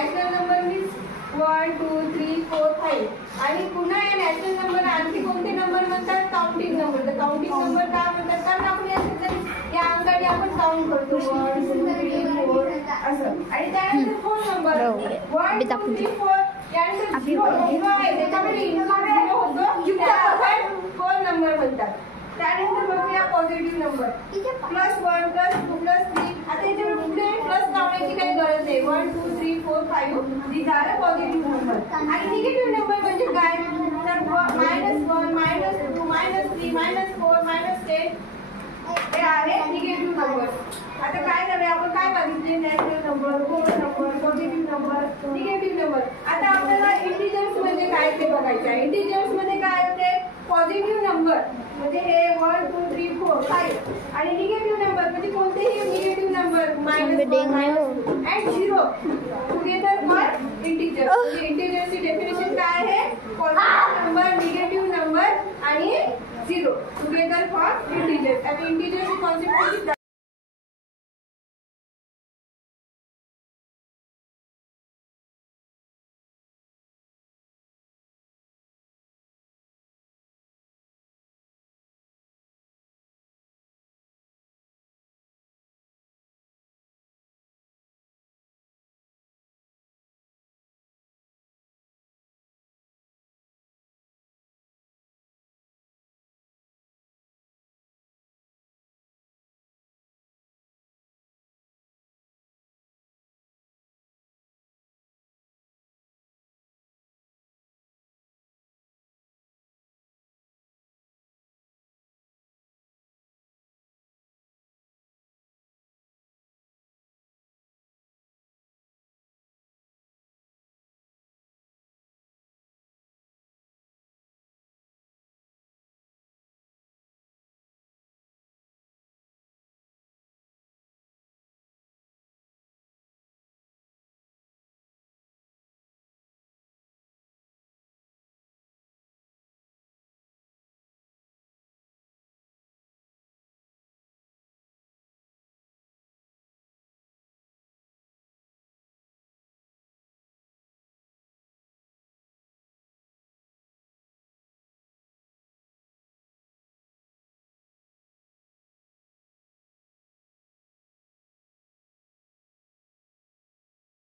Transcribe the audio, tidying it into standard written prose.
Natural number means 1 2 3 4 5 आणि पुन्हा या नॅचरल नंबर आणखी कोणते नंबर म्हणतात काउंटिंग नंबर. तर काउंटिंग नंबर का म्हणतात कारण आपण या अंकाने आपण काउंट करतो 1 2 3 4 असं. आणि त्यानंतर फोन नंबर 1 2 3 4 यानंतर 0 आहे त्याच्यामध्ये इन्क्लूड होतो त्याला फोन नंबर म्हणतात. त्यानंतर बघूया पॉझिटिव्ह नंबर +1 +2 +3. आता याच्यावर कुठे प्लस लावण्याची काही गरज नाही. 1 2 3 4 5 these are a positive number. आणि निगेटिव्ह नंबर म्हणजे काय तर -1 -2 -3 -4 -10 हे आहे निगेटिव्ह नंबर. आता काय करूया आपण काय बघितले natural number whole number positive number negative number. आता आपल्याला इंटिजर्स म्हणजे काय ते बघायचं आहे. इंटिजर्स मध्ये काय होते पॉझिटिव्ह नंबर म्हणजे हे 1 2 3 4 5 आणि निगेटिव्ह नंबर म्हणजे कोणतेही negative number -1 and 0 together for integer. म्हणजे इंटिजरची डेफिनेशन काय आहे पॉझिटिव्ह नंबर निगेटिव्ह नंबर आणि 0 टुगेदर फॉर इंटिजर. आणि इंटिजरची कॉन्सेप्ट